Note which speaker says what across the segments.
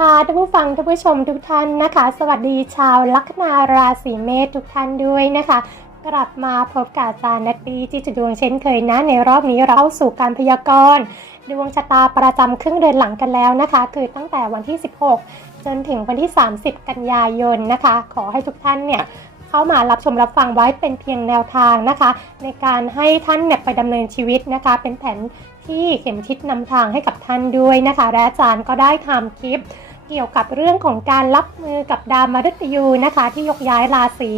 Speaker 1: ค่ะท่านผู้ฟังท่านผู้ชมทุกท่านนะคะ สวัสดีชาวลัคนาราศีเมษทุกท่านด้วยนะคะ กลับมาพบกับอาจารย์นัตตี้จิตดวงเช่นเคยนะ ในรอบนี้เราเข้าสู่การพยากรณ์ดวงชะตาประจำครึ่งเดือนหลังกันแล้วนะคะ คือตั้งแต่วันที่ 16 จนถึงวันที่ 30 กันยายนนะคะ ขอให้ทุกท่านเนี่ยเข้ามารับชมรับฟังไว้เป็นเพียงแนวทางนะคะ ในการให้ท่านเนี่ยไปดำเนินชีวิตนะคะ เป็นแผนที่เข็มทิศนำทางให้กับท่านด้วยนะคะ และอาจารย์ก็ได้ทำคลิป เกี่ยวกับเรื่องของการรับมือกับดาวมฤตยูนะคะ ที่ยกย้ายราศี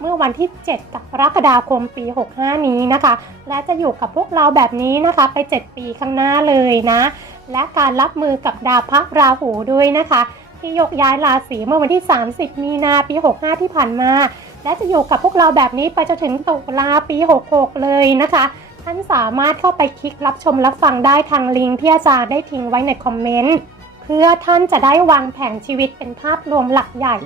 Speaker 1: เมื่อวันที่7กรกฎาคมปี 65 นี้นะคะ และจะอยู่กับพวกเราแบบนี้นะคะ ไป 7 ปีข้างหน้าเลยนะ และการรับมือกับดาวพระราหูด้วยนะคะ ที่ยกย้ายราศีเมื่อวันที่ 30 มีนาปี 65 ที่ผ่านมา และจะอยู่กับพวกเราแบบนี้ไปจนถึงตุลาปี 66 เลยนะคะท่านสามารถเข้าไปคลิกรับชมรับฟังได้ทางลิงก์ที่อาจารย์ได้ทิ้งไว้ในคอมเมนต์ พื่อท่านจะได้วางแผนชีวิตเป็นภาพรวมหลักใหญ่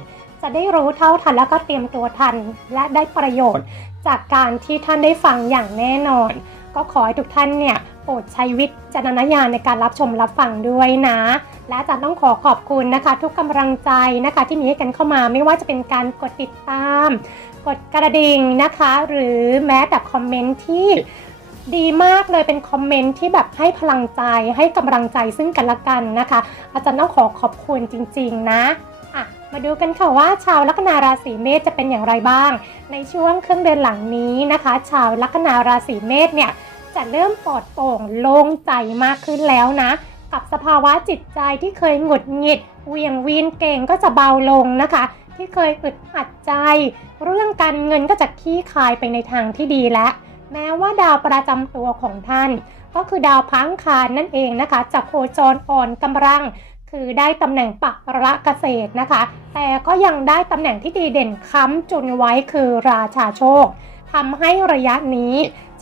Speaker 1: จะได้รู้เท่าทันแล้วก็เตรียมตัวทัน และได้ประโยชน์ จากการที่ท่านได้ฟังอย่างแน่นอน ก็ขอให้ทุกท่านเนี่ยโปรดใช้วิจารณญาณในการรับชมรับฟังด้วยนะ และอาจารย์ต้องขอขอบคุณนะคะ ทุกกำลังใจนะคะ ที่มีให้กันเข้ามาไม่ว่าจะเป็นการกดติดตาม กดกระดิ่งนะคะ หรือแม้แต่คอมเมนต์ที่ ดีมากเลยเป็นคอมเมนต์ที่แบบให้พลังใจให้กำลังใจซึ่งกันและกันนะคะ อาจารย์ต้องขอขอบคุณจริง ๆ นะอะมาดูกันค่ะว่าชาวลัคนาราศีเมษจะเป็นอย่างไรบ้าง ในช่วงครึ่งเดือนหลังนี้นะคะ ชาวลัคนาราศีเมษเนี่ยจะเริ่มปลอดโปร่งโล่งใจมากขึ้นแล้วนะ กับสภาวะจิตใจที่เคยหงุดหงิดเวียงวีนเก่งก็จะเบาลงนะคะ ที่เคยอึดอัดใจ เรื่องการเงินก็จะคลี่คายไปในทางที่ดีแล้ว แม้ว่าดาวประจำตัวของท่าน ก็คือดาวพังคารนั่นเองนะคะจะโคจรอ่อนกำลัง คือได้ตำแหน่งปักระเกษตรนะคะ แต่ก็ยังได้ตำแหน่งที่ดีเด่นค้ำจุนไว้คือราชาโชคทำให้ระยะนี้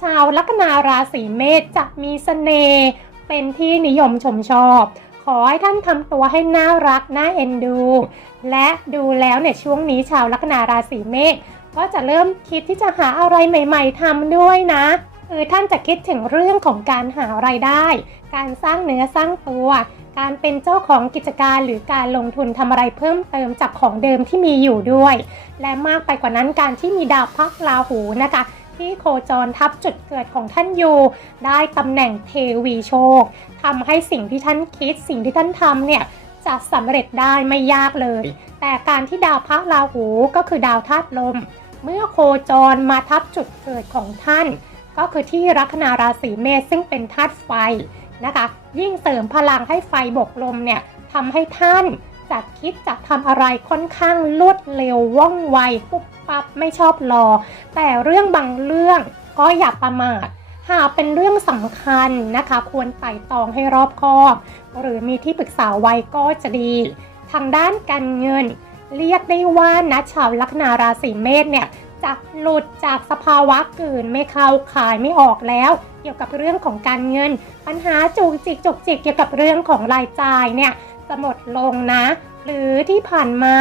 Speaker 1: ชาวลัคนาราศีเมษจะมีเสน่ห์เป็นที่นิยมชมชอบ ขอให้ท่านทำตัวให้น่ารักน่าเอ็นดู และดูแล้วเนี่ยช่วงนี้ชาวลัคนาราศีเมษ ก็จะเริ่มคิดที่จะหาอะไรใหม่ๆทำด้วยนะคือท่านจะคิดถึงเรื่องของการหาไรายได้ การสร้างเนื้อสร้างตัว การเป็นเจ้าของกิจการหรือการลงทุนทำอะไรเพิ่มเติมจากของเดิมที่มีอยู่ด้วย และมากไปกว่านั้นการที่มีดาวพักราหูนะคะที่โคจรทับจุดเกิดของท่านอยู่ ได้ตำแหน่งเทวีโชคทำให้สิ่งที่ท่านคิดสิ่งที่ท่านทำเนี่ย จะสำเร็จได้ไม่ยากเลย แต่การที่ดาวพระราหูก็คือดาวธาตุลม เมื่อโคจรมาทับจุดเกิดของท่าน ก็คือที่ลัคนาราศีเมษซึ่งเป็นธาตุไฟนะคะ ยิ่งเสริมพลังให้ไฟบกลมเนี่ยทำให้ท่านจะคิดจะทำอะไรค่อนข้างรวดเร็วว่องไวปุ๊บปั๊บไม่ชอบรอ แต่เรื่องบางเรื่องก็อย่าประมาท หากเป็นเรื่องสำคัญนะคะ ควรไต่ตองให้รอบคอบ หรือมีที่ปรึกษาไว้ก็จะดี ทางด้านการเงิน เรียกได้ว่านะชาวลัคนาราศีเมษเนี่ยจะหลุดจากสภาวะเกินไม่เข้าขายไม่ออกแล้ว เกี่ยวกับเรื่องของการเงิน ปัญหาจูกจิกจกจิกเกี่ยวกับเรื่องของรายจ่ายเนี่ยจะหมดลงนะ หรือที่ผ่านมา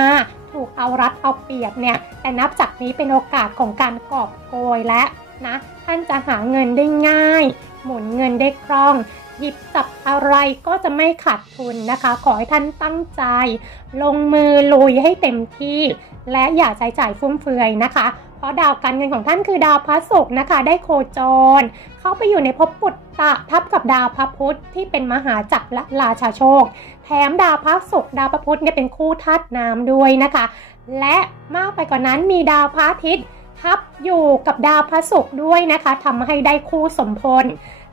Speaker 1: ถูกเอารัดเอาเปรียบเนี่ยแต่นับจากนี้เป็นโอกาสของการกอบโกยและ นะ ท่านจะหาเงินได้ง่าย หมุนเงินได้คล่อง หยิบจับอะไรก็จะไม่ขาดทุนนะคะ ขอให้ท่านตั้งใจ ลงมือลุยให้เต็มที่ และอย่าใช้จ่ายฟุ่มเฟือยนะคะ เพราะดาวการเงินของท่านคือดาวพระศุกร์นะคะ ได้โคจร เข้าไปอยู่ในภพปุตตะทับกับดาวพระพุธที่เป็นมหาจักรและราชาโชค แถมดาวพระศุกร์ดาวพระพุธเนี่ยเป็นคู่ธาตุน้ำด้วยนะคะ และมากไปกว่านั้นมีดาวพระอาทิตย์ ทับอยู่กับดาวพระศุกร์ด้วยนะคะทำให้ได้คู่สมพล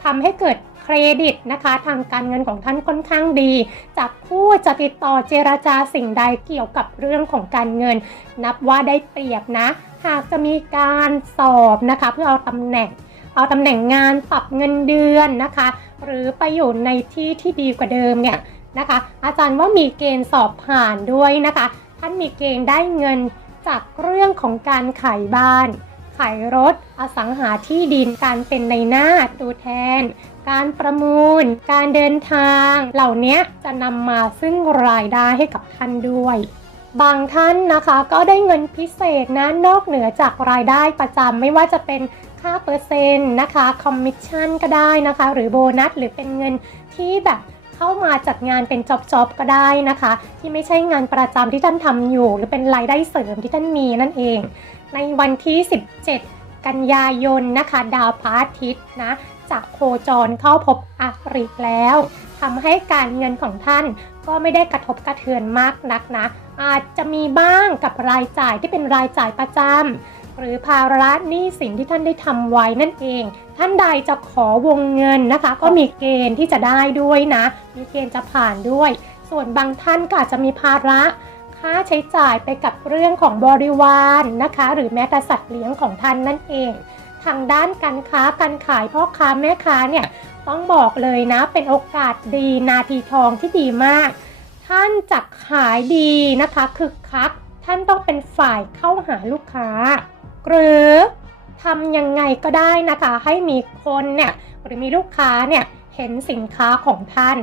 Speaker 1: ทำให้เกิดเครดิตนะคะ ทางการเงินของท่านค่อนข้างดี จากผู้จะติดต่อเจรจาสิ่งใดเกี่ยวกับเรื่องของการเงิน นับว่าได้เปรียบนะ หากจะมีการสอบนะคะ เพื่อเอาตำแหน่ง เอาตำแหน่งงานปรับเงินเดือนนะคะ หรือไปอยู่ในที่ที่ดีกว่าเดิมเนี่ยนะคะ อาจารย์ว่ามีเกณฑ์สอบผ่านด้วยนะคะ ท่านมีเกณฑ์ได้เงิน จากเรื่องของการขายบ้าน ขายรถ อสังหาที่ดิน การเป็นในหน้าตัวแทน การประมูล การเดินทาง เหล่านี้จะนำมาซึ่งรายได้ให้กับท่านด้วยบางท่านนะคะก็ได้เงินพิเศษนะนอกเหนือจากรายได้ประจำไม่ว่าจะเป็นค่าเปอร์เซ็นต์นะคะคอมมิชชั่นก็ได้นะคะ หรือโบนัสหรือเป็นเงินที่แบบ เข้ามาจัดงานเป็นจ็อบๆก็ได้นะคะ ที่ไม่ใช่งานประจำที่ท่านทำอยู่ หรือเป็นรายได้เสริมที่ท่านมีนั่นเอง ในวันที่ 17 กันยายนนะคะ ดาวพระอาทิตย์นะจะโคจรเข้าพบอริแล้วทำให้การเงินของท่านก็ไม่ได้กระทบกระเทือนมากนักนะ อาจจะมีบ้างกับรายจ่ายที่เป็นรายจ่ายประจำ หรือภาระหนี้สินที่ท่านได้ทำไว้นั่นเอง ท่านใดจะขอวงเงินนะคะ ก็มีเกณฑ์ที่จะได้ด้วยนะ มีเกณฑ์จะผ่านด้วย ส่วนบางท่านก็อาจจะมีภาระค่าใช้จ่ายไปกับเรื่องของบริวารนนะคะ หรือแม้แต่สัตว์เลี้ยงของท่านนั่นเอง ทางด้านการค้าการขายพ่อค้าแม่ค้าเนี่ยต้องบอกเลยนะ เป็นโอกาสดีนาทีทองที่ดีมาก ท่านจะขายดีนะคะคึกคักท่านต้องเป็นฝ่ายเข้าหาลูกค้า หรือทำยังไงก็ได้นะคะ ให้มีคนเนี่ยหรือมีลูกค้าเนี่ยเห็นสินค้าของท่าน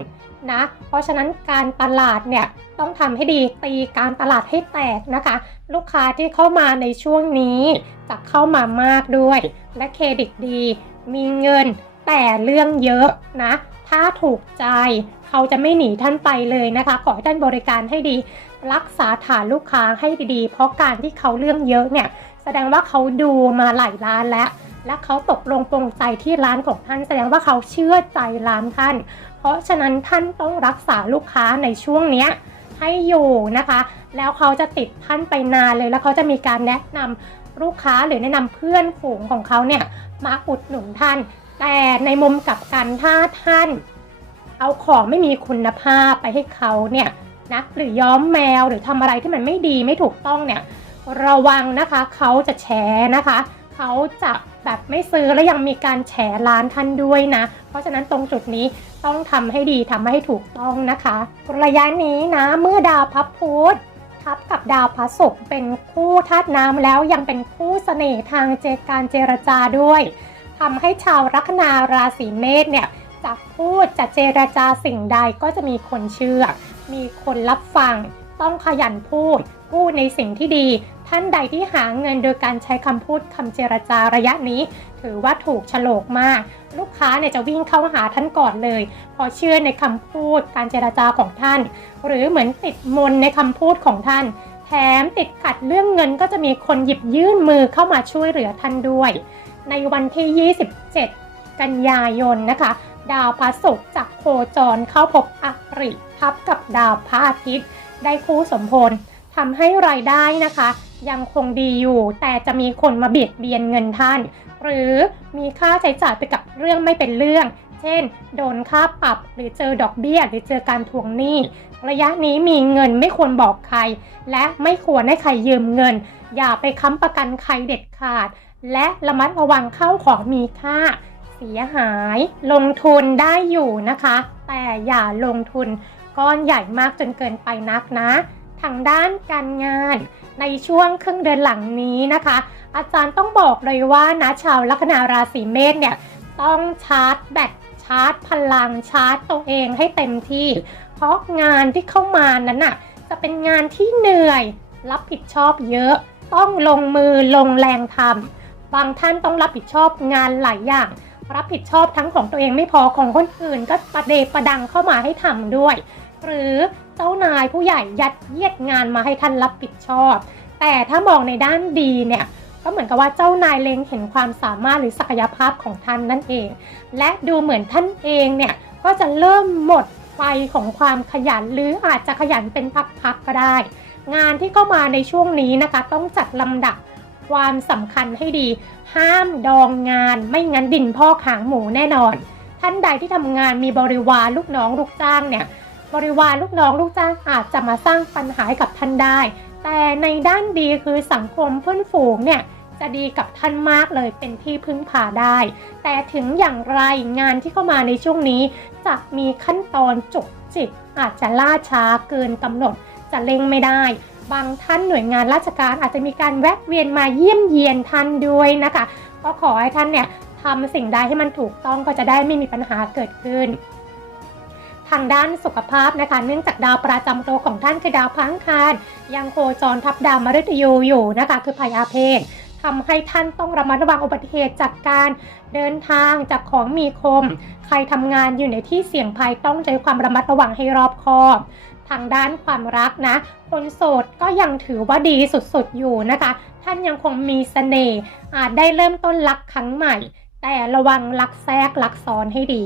Speaker 1: นะ เพราะฉะนั้นการตลาดเนี่ยต้องทำให้ดีตีการตลาดให้แตกนะคะ ลูกค้าที่เข้ามาในช่วงนี้จะเข้ามามากด้วย และเครดิตดี มีเงินแต่เรื่องเยอะนะ ถ้าถูกใจเขาจะไม่หนีท่านไปเลยนะคะ ขอให้ท่านบริการให้ดี รักษาฐานลูกค้าให้ดีๆ เพราะการที่เขาเรื่องเยอะเนี่ย แสดงว่าเขาดูมาหลายร้านแล้ว และเขาตกลงปรงใจที่ร้านของท่าน แสดงว่าเขาเชื่อใจร้านท่าน เพราะฉะนั้นท่านต้องรักษาลูกค้าในช่วงเนี้ยให้อยู่นะคะ แล้วเขาจะติดท่านไปนานเลย แล้วเขาจะมีการแนะนำลูกค้าหรือแนะนำเพื่อนฝูงของเขาเนี่ยมาอุดหนุนท่าน แต่ในมุมกลับกันถ้าท่าน เอาของไม่มีคุณภาพไปให้เขาเนี่ยนะหรือย้อมแมวหรือทำอะไรที่มันไม่ดีไม่ถูกต้องเนี่ย ระวังนะคะ เขาจะแฉนะคะ เขาจะแบบไม่ซื้อแล้วยังมีการแฉร้านท่านด้วยนะ เพราะฉะนั้นตรงจุดนี้ต้องทำให้ดีทำให้ถูกต้องนะคะ ระยะนี้นะเมื่อดาวพับพุธทับกับดาวพระศุกร์เป็นคู่ธาตุน้ำแล้วยังเป็นคู่เสน่ห์ทางเจการเจรจาด้วยทำให้ชาวลัคนาราศีเมษเนี่ยจะพูดจะเจรจาสิ่งใดก็จะมีคนเชื่อ มีคนรับฟัง ต้องขยันพูด พูดในสิ่งที่ดี ท่านใดที่หาเงินโดยการใช้คำพูดคำเจรจาระยะนี้ ถือว่าถูกฉลกมาก ลูกค้าเนี่ยจะวิ่งเข้าหาท่านก่อนเลยเพอเชื่อในคำพูดการเจรจาของท่าน หรือเหมือนติดมนในคำพูดของท่าน แถมติดขัดเรื่องเงินก็จะมีคนหยิบยื่นมือเข้ามาช่วยเหลือท่านด้วย ในวันที่ 27 กันยายนนะคะ ดาวพระศุกร์จะโคจรเข้าพบอริทับกับดาวพระอาทิตย์ ได้คู่สมพลทำให้รายได้นะคะ ยังคงดีอยู่ แต่จะมีคนมาเบียดเบียนเงินท่าน หรือมีค่าใช้จ่ายไปกับเรื่องไม่เป็นเรื่อง เช่น โดนค่าปรับหรือเจอดอกเบี้ย หรือเจอการทวงหนี้ ระยะนี้มีเงินไม่ควรบอกใคร และไม่ควรให้ใครยืมเงิน อย่าไปค้ำประกันใครเด็ดขาด และระมัดระวังเข้าของมีค่า เสียหาย ลงทุนได้อยู่นะคะ แต่อย่าลงทุนก้อนใหญ่มากจนเกินไปนักนะ ทางด้านการงานในช่วงครึ่งเดือนหลังนี้นะคะ อาจารย์ต้องบอกเลยว่านะชาวลัคนาราศีเมษเนี่ยต้องชาร์จแบตชาร์จพลังชาร์จตัวเองให้เต็มที่ เพราะงานที่เข้ามานั้นน่ะจะเป็นงานที่เหนื่อย รับผิดชอบเยอะ ต้องลงมือลงแรงทำบางท่านต้องรับผิดชอบงานหลายอย่าง รับผิดชอบทั้งของตัวเองไม่พอของคนอื่น ก็ประเดประดังเข้ามาให้ทำด้วย หรือ เจ้านายผู้ใหญ่ยัดเยียดงานมาให้ท่านรับผิดชอบ แต่ถ้ามองในด้านดีเนี่ยก็เหมือนกับว่าเจ้านายเล็งเห็นความสามารถหรือศักยภาพของท่านนั่นเอง และดูเหมือนท่านเองเนี่ยก็จะเริ่มหมดไฟของความขยันหรืออาจจะขยันเป็นพักๆก็ได้ งานที่เข้ามาในช่วงนี้นะคะ ต้องจัดลำดับความสำคัญให้ดี ห้ามดองงานไม่งั้นดินพ่อกหางหมูแน่นอน ท่านใดที่ทำงานมีบริวารลูกน้องลูกจ้างเนี่ย บริวารลูกน้องลูกจ้างอาจจะมาสร้างปัญหาให้กับท่านได้ แต่ในด้านดีคือสังคมเพื่อนฝูงเนี่ยจะดีกับท่านมากเลยเป็นที่พึ่งพาได้ แต่ถึงอย่างไรงานที่เข้ามาในช่วงนี้ จะมีขั้นตอนจุกจิกอาจจะล่าช้าเกินกำหนดจะเร่งไม่ได้ บางท่านหน่วยงานราชการอาจจะมีการแวะเวียนมาเยี่ยมเยียนท่านด้วยนะคะ ก็ขอให้ท่านเนี่ยทำสิ่งใดให้มันถูกต้องก็จะได้ไม่มีปัญหาเกิดขึ้น ทางด้านสุขภาพนะคะ เนื่องจากดาวประจำตัวของท่านคือดาวพังคารยังโคจรทับดาวมฤตยูอยู่นะคะ คือพยาเพศทำให้ท่านต้องระมัดระวังอุบัติเหตุจากการเดินทางจากของมีคม ใครทำงานอยู่ในที่เสี่ยงภัยต้องใช้ความระมัดระวังให้รอบคอบ ทางด้านความรักนะ คนโสดก็ยังถือว่าดีสุดๆอยู่นะคะ ท่านยังคงมีเสน่ห์อาจได้เริ่มต้นรักครั้งใหม่ แต่ระวังรักแทรกรักซ้อนให้ดี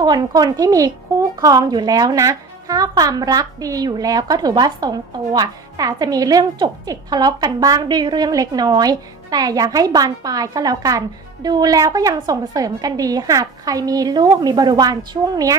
Speaker 1: ส่วนคนที่มีคู่ครองอยู่แล้วนะ ถ้าความรักดีอยู่แล้วก็ถือว่าทรงตัว แต่จะมีเรื่องจุกจิกทะเลาะกันบ้างด้วยเรื่องเล็กน้อย แต่อย่าให้บานปลายก็แล้วกัน ดูแล้วก็ยังส่งเสริมกันดี หากใครมีลูกมีบริวารช่วงเนี้ย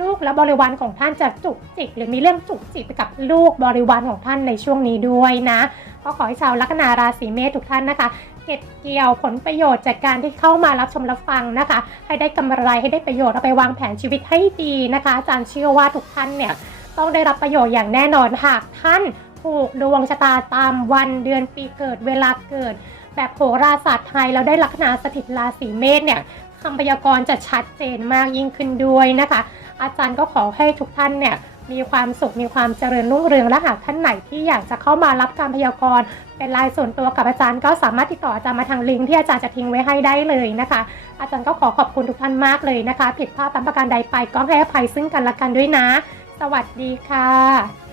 Speaker 1: ลูกและบริวารของท่านจะจุกจิก หรือมีเรื่องจุกจิกไปกับลูกบริวารของท่านในช่วงนี้ด้วยนะ ก็ขอให้ชาวลัคนาราศีเมษทุกท่านนะคะ เก็บเกี่ยวผลประโยชน์จากการที่เข้ามารับชมรับฟังนะคะ ให้ได้กำไรให้ได้ประโยชน์เอาไปวางแผนชีวิตให้ดีนะคะ อาจารย์เชื่อว่าทุกท่านเนี่ยต้องได้รับประโยชน์อย่างแน่นอนหากท่านผูกดวงชะตาตามวันเดือนปีเกิดเวลาเกิด แบบโหราศาสตร์ไทยแล้วได้ลัคนาสถิตราศีเมษเนี่ยคำพยากรณ์จะชัดเจนมากยิ่งขึ้นด้วยนะคะ อาจารย์ก็ขอให้ทุกท่านเนี่ย มีความสุขมีความเจริญรุ่งเรืองและหากท่านไหนที่อยากจะเข้ามารับการพยากรณ์เป็นรายส่วนตัวกับอาจารย์ ก็สามารถติดต่ออาจารย์มาทางลิงก์ที่อาจารย์จะทิ้งไว้ให้ได้เลยนะคะ อาจารย์ก็ขอขอบคุณทุกท่านมากเลยนะคะ ผิดพลาดตามประการใดไปก็ให้อภัยซึ่งกันและกันด้วยนะ สวัสดีค่ะ